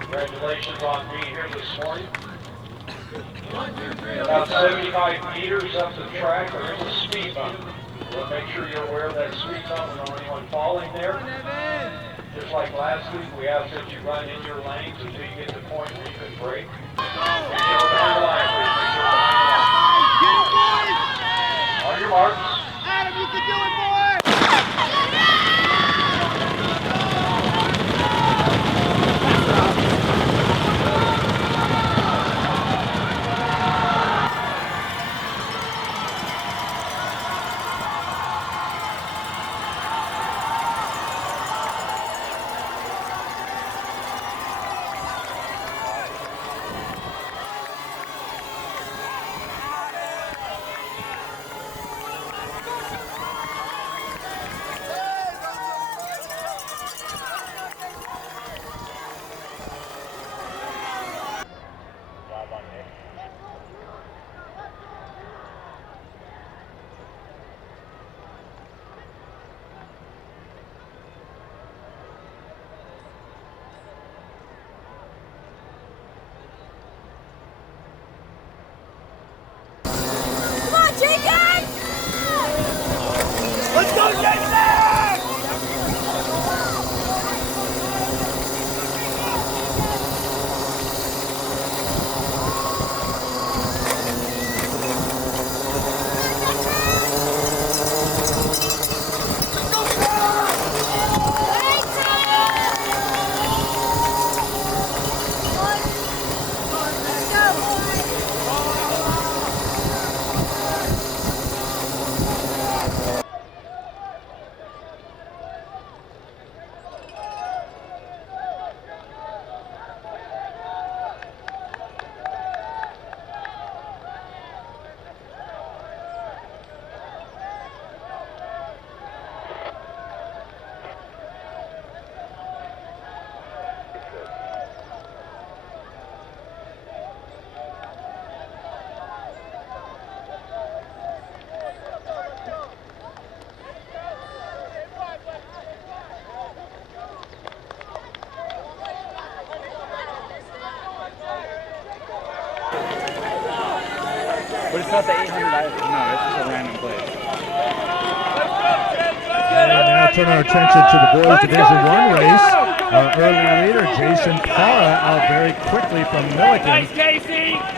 Congratulations on being here this morning. About 75 meters up the track, there is a speed bump. So make sure you're aware of that speed bump and don't anyone falling there. Just like last week, we ask that you run in your lanes until you get to the point where you can brake. Make sure you're behind the line, please. Make sure you're behind the line. On your marks. Adam, you can do it, boy! But it's not the 800. No, it's just a random place. And now turn our attention to the boys Division I race. Our early leader, Jason Parra, out very quickly from Millikan.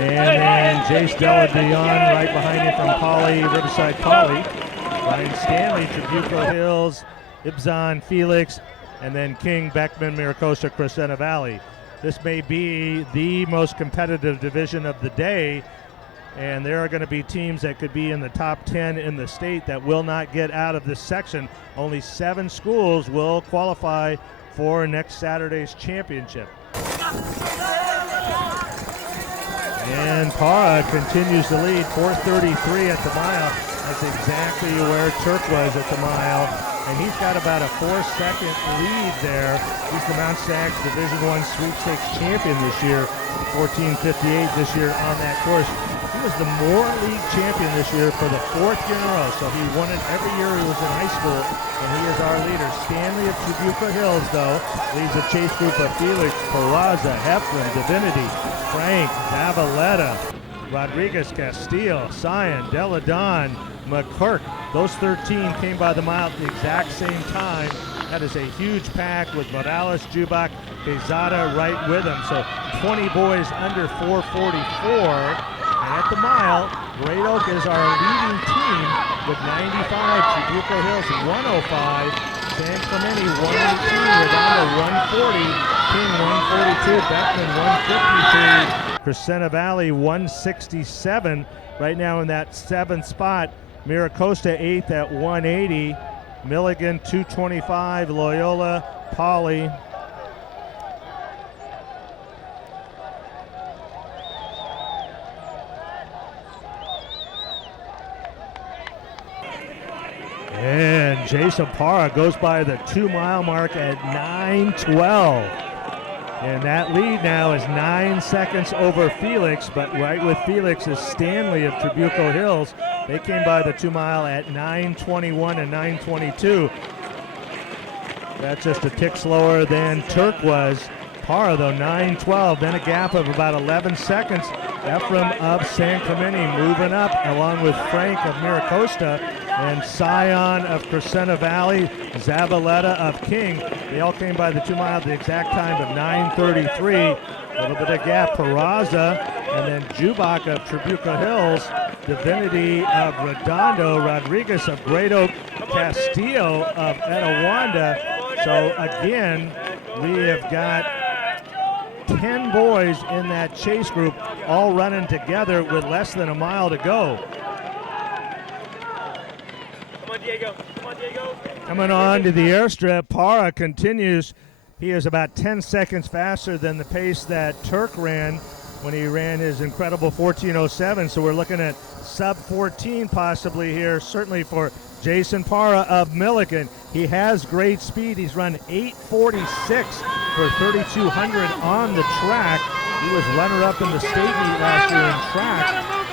And then Jace Della Dion right behind him from Poly, Riverside Poly. Ryan Stanley, Trabuco Hills, Ibzan, Felix, and then King, Beckman, Mira, Costa, Crescenta Valley. This may be the most competitive division of the day, and there are going to be teams that could be in the top 10 in the state that will not get out of this section. Only 7 schools will qualify for next Saturday's championship. And Parra continues to lead, 4:33 at the mile. That's exactly where Turk was at the mile. And he's got about a 4-second lead there. He's the Mt SAC Division I Sweepstakes champion this year, 14:58 this year on that course. He was the Moore League champion this year for the 4th year in a row, so he won it every year he was in high school, and he is our leader. Stanley of Trabuco Hills, though, leads a chase group of Felix, Parra, Ephraim, Divinity, Franck, Zavaleta, Rodriguez, Castile, Sion, Deladon, McCurk. Those 13 came by the mile at the exact same time. That is a huge pack with Morales, Jubak, Quezada right with him. So 20 boys under 444. And at the mile, Great Oak is our leading team with 95, Trabuco Hills 105, San Clemente 118, Redondo 140, King 142, Beckman 153, Crescenta Valley 167. Right now in that 7th spot, Mira Costa 8th at 180, Millikan 225, Loyola, Poly. And Jason Parra goes by the 2-mile mark at 9:12. And that lead now is 9 seconds over Felix, but right with Felix is Stanley of Trabuco Hills. They came by the 2-mile at 9:21 and 9:22. That's just a tick slower than Turk was. Parra, though, 9:12, then a gap of about 11 seconds. Ephraim of San Clemente moving up, along with Franck of Mira, Costa, and Sion of Crescenta Valley, Zavaleta of King. They all came by the 2 mile at the exact time of 9:33. A little bit of gap, Peraza, and then Jubak of Trabuco Hills, Divinity of Redondo, Rodriguez of Great Oak, Castillo of Etowanda. So again, we have got 10 boys in that chase group all running together with less than a mile to go. Come on, Diego. Come on, Diego. Coming on to the airstrip, Parra continues. He is about 10 seconds faster than the pace that Turk ran when he ran his incredible 14:07. So we're looking at sub 14 possibly here, certainly for Jason Parra of Millikan. He has great speed. He's run 8:46 for 3,200 on the track. He was runner-up in the state meet last year in track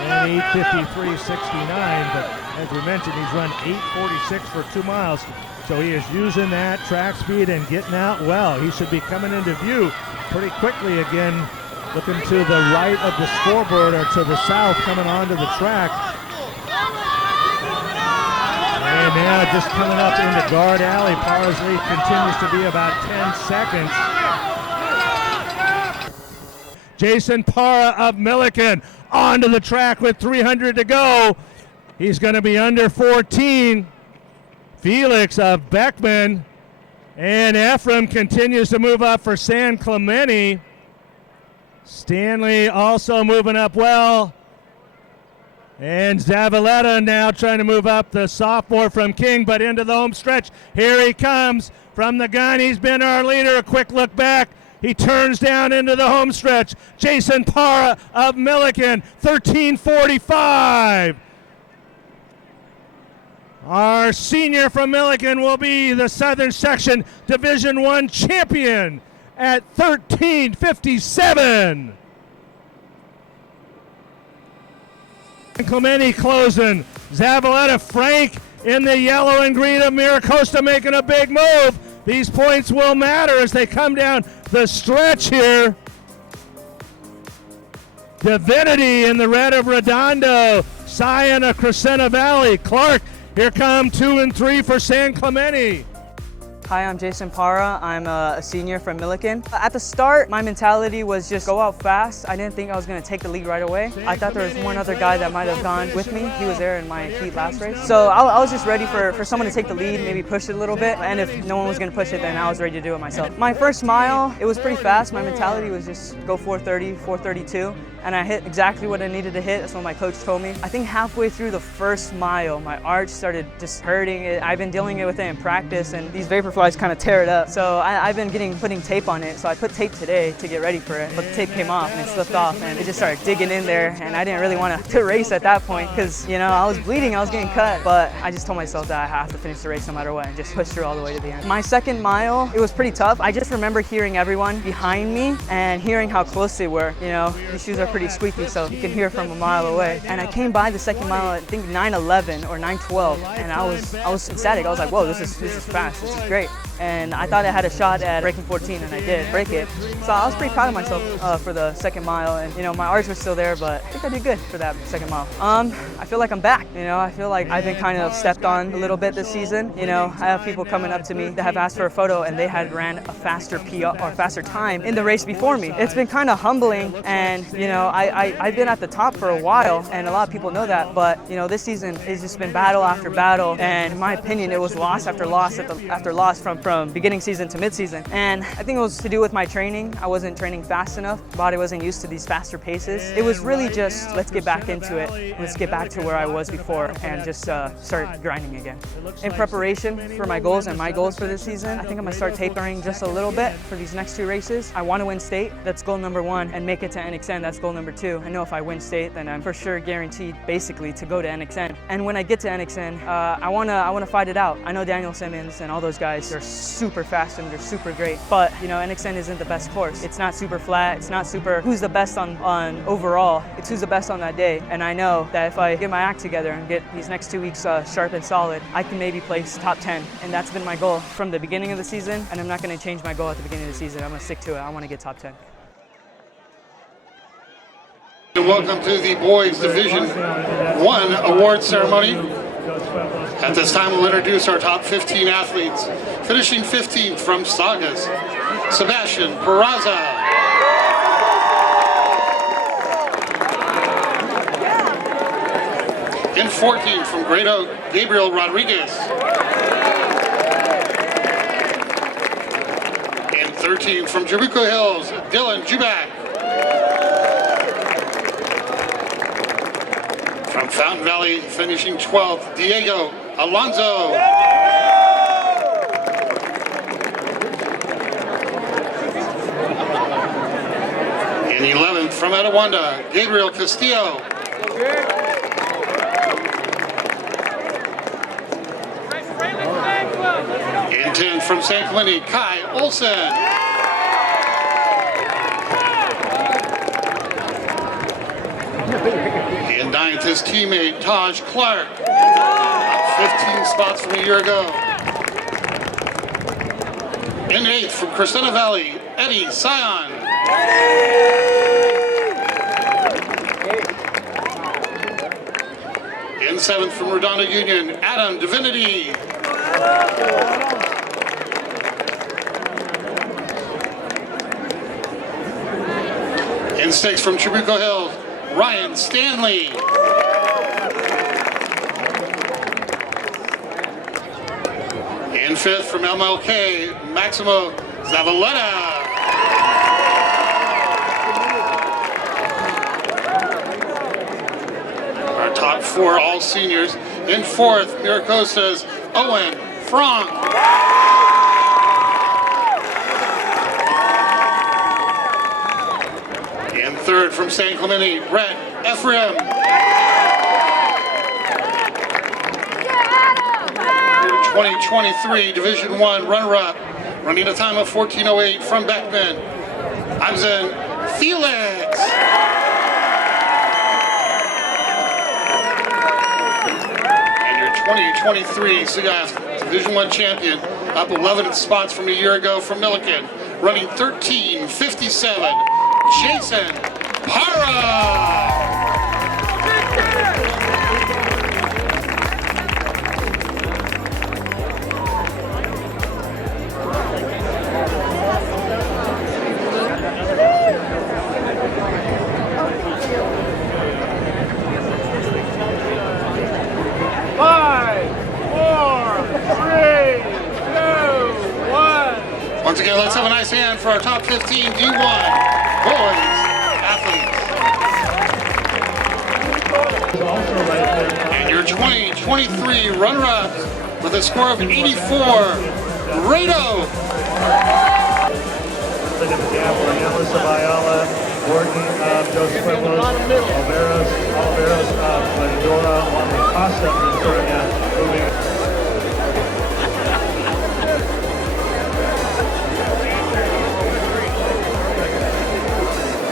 and 8:53.69. But as we mentioned, he's run 8:46 for 2 miles. So he is using that track speed and getting out well. He should be coming into view pretty quickly again, looking to the right of the scoreboard or to the south coming onto the track. And now just coming up into Guard Alley, Parra's lead continues to be about 10 seconds. Jason Parra of Millikan onto the track with 300 to go. He's going to be under 14. Felix of Beckman and Ephraim continues to move up for San Clemente. Stanley also moving up well. And Zavaleta now trying to move up, the sophomore from King, but into the home stretch. Here he comes from the gun. He's been our leader. A quick look back. He turns down into the home stretch. Jason Parra of Millikan, 13:45. Our senior from Millikan will be the Southern Section Division I champion at 13:57. Clemente closing. Zavaleta, Franck in the yellow and green of Mira, Costa making a big move. These points will matter as they come down the stretch here. Divinity in the red of Redondo. Sion of Crescenta Valley. Clark, here come 2 and 3 for San Clemente. Hi, I'm Jason Parra. I'm a senior from Millikan. At the start, my mentality was just go out fast. I didn't think I was going to take the lead right away. I thought there was one other guy that might have gone with me. He was there in my heat last race. So I was just ready for someone to take the lead, maybe push it a little bit. And if no one was going to push it, then I was ready to do it myself. My first mile, it was pretty fast. My mentality was just go 4:30, 4:32. And I hit exactly what I needed to hit. That's what my coach told me. I think halfway through the first mile, my arch started just hurting. I've been dealing with it in practice, and these vapor flies kind of tear it up. So I've been putting tape on it. So I put tape today to get ready for it, but the tape came off and it slipped off, and it just started digging in there. And I didn't really want to race at that point because, you know, I was bleeding, I was getting cut. But I just told myself that I have to finish the race no matter what, and just push through all the way to the end. My second mile, it was pretty tough. I just remember hearing everyone behind me and hearing how close they were. You know, these shoes are pretty squeaky, so you can hear from a mile away. And I came by the second mile at, I think, 9:11 or 9:12, and I was ecstatic. I was like, whoa, this is fast, this is great. And I thought I had a shot at breaking 14, and I did break it. So I was pretty proud of myself for the second mile, and, you know, my arch was still there, but I think I did good for that second mile. I feel like I'm back. You know, I feel like I've been kind of stepped on a little bit this season. You know, I have people coming up to me that have asked for a photo, and they had ran a faster PR or faster time in the race before me. It's been kind of humbling, and, you know, I've been at the top for a while, and a lot of people know that, but, you know, this season has just been battle after battle, and in my opinion, it was loss after loss after loss from beginning season to mid-season. And I think it was to do with my training. I wasn't training fast enough. Body wasn't used to these faster paces. It was really just, let's get back into it. Let's get back to where I was before and just start grinding again. In preparation for my goals and my goals for this season, I think I'm gonna start tapering just a little bit for these next 2 races. I want to win state. That's goal number 1, and make it to NXN. That's goal number 2. I know if I win state, then I'm for sure guaranteed basically to go to NXN. And when I get to NXN, I wanna fight it out. I know Daniel Simmons and all those guys are super fast and they're super great. But, you know, NXN isn't the best course. It's not super flat. It's not super who's the best on overall. It's who's the best on that day. And I know that if I get my act together and get these next 2 weeks sharp and solid, I can maybe place top 10. And that's been my goal from the beginning of the season. And I'm not going to change my goal at the beginning of the season. I'm going to stick to it. I want to get top 10. Welcome to the Boys Division 1 award ceremony. At this time, we'll introduce our top 15 athletes. Finishing 15th from Saugus, Sebastian Peraza. In 14th from Great Oak, Gabriel Rodriguez. In 13th from Trabuco Hills, Dylan Jubak. From Fountain Valley, finishing 12th, Diego Alonso. In 11th, from Etowanda, Gabriel Castillo. In 10th, from St. Clemente, Kai Olsen. In 9th, his teammate, Taj Clark, up 15 spots from a year ago. In 8th, from Crescenta Valley, Eddie Sion. In 7th, from Redondo Union, Adam Divinity. In 6th, from Trabuco Hills, Ryan Stanley. In 5th, from MLK, Maximo Zavaleta. Our top 4 all seniors. In 4th, Mira Costa's Owen, Franck. In 3rd, from St. Clemente, Brett Ephraim. 2023 Division 1 runner-up, running a time of 14:08 from Beckman, Ibzan, Felix. And your 2023 CIF Division 1 champion, up 11 spots from a year ago from Millikan, running 13:57. Jason Parra. Once again, let's have a nice hand for our top 15 D1 boys athletes. And your 2023 runner-ups with a score of 84, Redondo. Joseph Oliveros of Pandora, on the Costa, moving.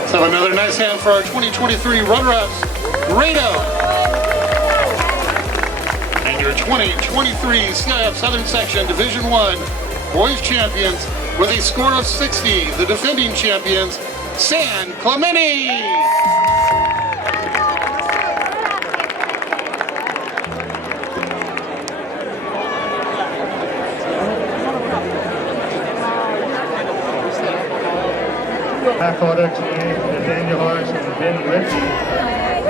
Let's have another nice hand for our 2023 runner-ups, Redondo. And your 2023 CIF Southern Section Division 1 Boys Champions with a score of 60, the defending champions, San Clemente. Athletics, Nathaniel Harris and Ben Ritchie. And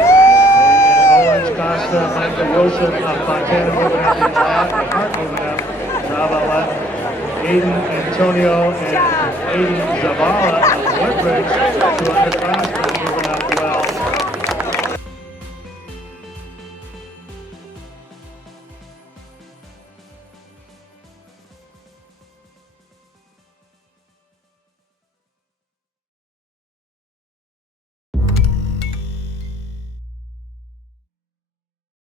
Owens, Costa, Michael Wilson of Montana moving up in lap, and Hart moving up, Zavaleta, Aiden Antonio and Aiden Zavala of Woodbridge to under